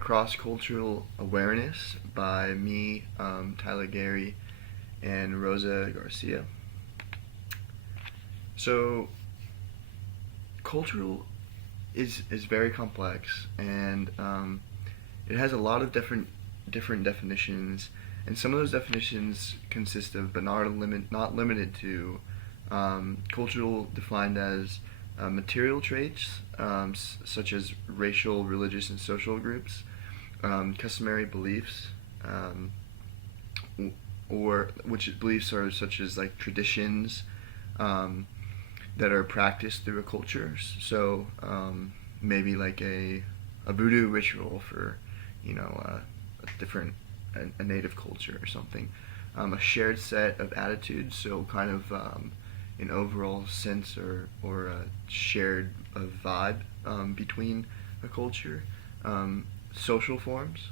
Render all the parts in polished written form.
Cross-Cultural Awareness by me, Tyler Gary, and Rosa Garcia. So, cultural is very complex, and it has a lot of different definitions, and some of those definitions consist of, but not limited to, cultural defined as material traits, such as racial, religious, and social groups, customary beliefs, um, or which beliefs are such as like traditions, um, that are practiced through a culture. So maybe like a voodoo ritual for a different a native culture or something. A shared set of attitudes, so kind of an overall sense or a shared vibe between a culture. Social forms,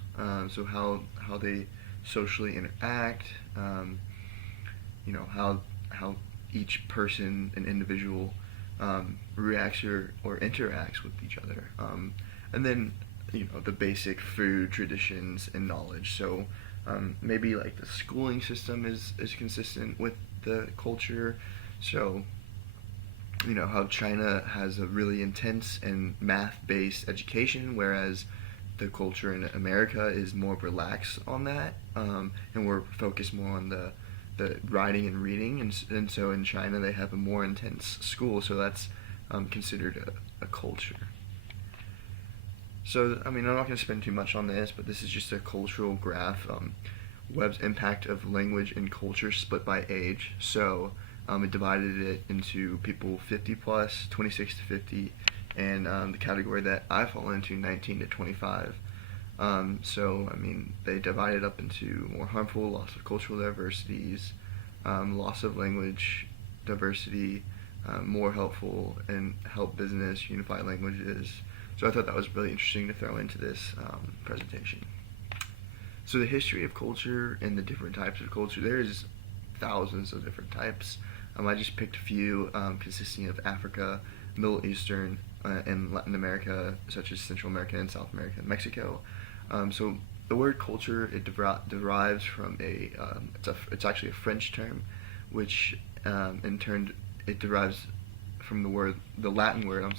so how they socially interact. How each person, an individual, reacts or interacts with each other. And then, the basic food traditions and knowledge. So maybe like the schooling system is consistent with the culture. So, how China has a really intense and math-based education, whereas the culture in America is more relaxed on that, and we're focused more on the writing and reading, and so in China they have a more intense school, so that's considered a culture. So, I mean, I'm not going to spend too much on this, but this is just a cultural graph. Webb's impact of language and culture split by age. So, it divided it into people 50 plus, 26 to 50, and the category that I fall into, 19 to 25. So, I mean, they divided up into more harmful, loss of cultural diversities, loss of language diversity, more helpful, and help business, unify languages. So I thought that was really interesting to throw into this presentation. So the history of culture and the different types of culture, there's thousands of different types. I just picked a few consisting of Africa, Middle Eastern, and Latin America, such as Central America and South America and Mexico. So the word culture, it derives from it's actually a French term, which in turn it derives from the Latin word,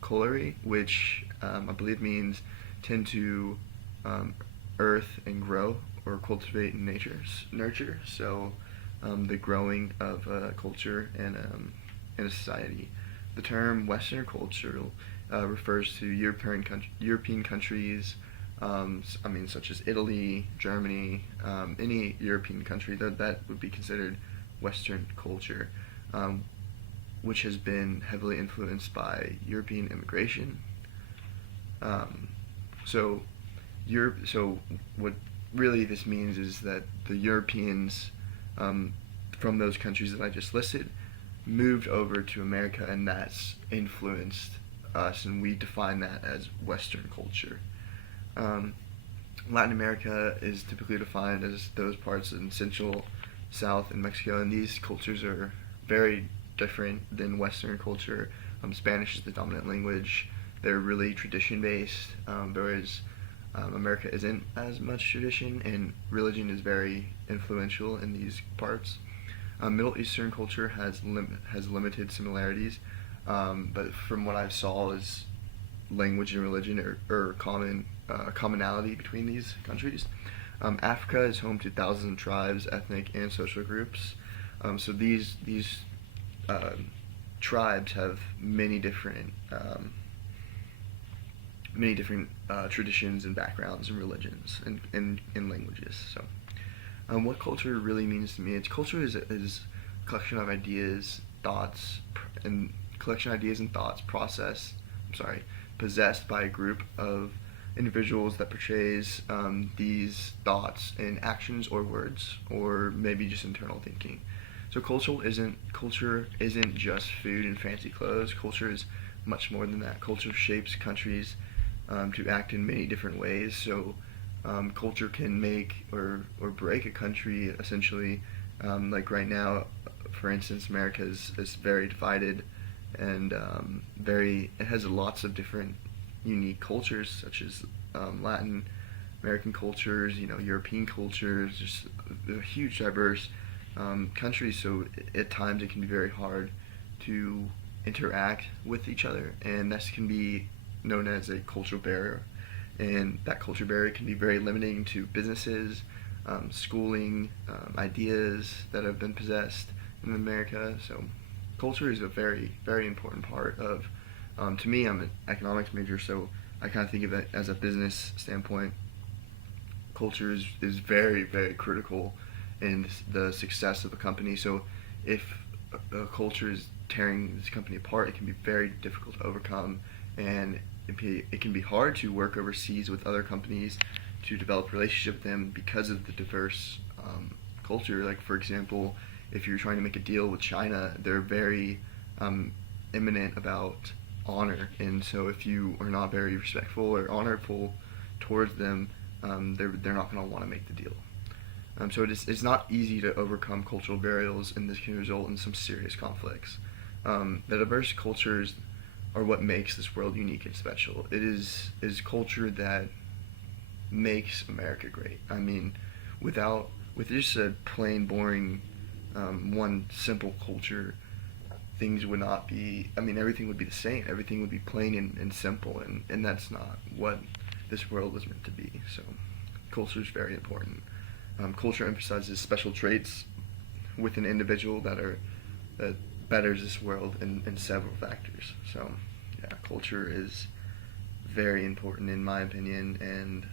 colere, which I believe means tend to earth and grow or cultivate in nurture. So the growing of a culture and in a society. The term Western culture refers to European countries. Such as Italy, Germany, any European country that would be considered Western culture, which has been heavily influenced by European immigration. Um, so, So, what really this means is that the Europeans, from those countries that I just listed, moved over to America, and that's influenced us, and we define that as Western culture. Um, Latin America is typically defined as those parts in Central, South, and Mexico, and these cultures are very different than Western culture. Spanish is the dominant language. They're really tradition based, whereas America isn't as much tradition, and religion is very influential in these parts. Middle Eastern culture has limited similarities, but from what I saw is language and religion are commonality between these countries. Africa is home to thousands of tribes, ethnic and social groups. So these tribes have many different traditions and backgrounds and religions and languages. So, what culture really means to me? Culture is a collection of ideas, thoughts, and process. Possessed by a group of individuals that portrays these thoughts in actions or words, or maybe just internal thinking. So culture isn't just food and fancy clothes. Culture is much more than that. Culture shapes countries to act in many different ways. So culture can make or break a country essentially. Like right now, for instance, America is very divided and it has lots of different unique cultures, such as Latin American cultures, European cultures, just a huge diverse countries. So at times it can be very hard to interact with each other, and this can be known as a cultural barrier. And that culture barrier can be very limiting to businesses, schooling, ideas that have been possessed in America. So culture is a very, very important part of, to me, I'm an economics major, so I kind of think of it as a business standpoint. Culture is very, very critical in the success of a company. So if a culture is tearing this company apart, it can be very difficult to overcome, and it can be hard to work overseas with other companies to develop a relationship with them because of the diverse culture. Like, for example, if you're trying to make a deal with China, they're very imminent about honor, and so if you are not very respectful or honorful towards them, they're not going to want to make the deal. So it's not easy to overcome cultural barriers, and this can result in some serious conflicts. The diverse cultures are what makes this world unique and special. It is culture that makes America great. I mean, with just a plain boring one simple culture, things would not be. I mean, everything would be the same. Everything would be plain and simple, and that's not what this world was meant to be. So, culture is very important. Culture emphasizes special traits with an individual that betters this world in several factors. So, yeah, culture is very important in my opinion, and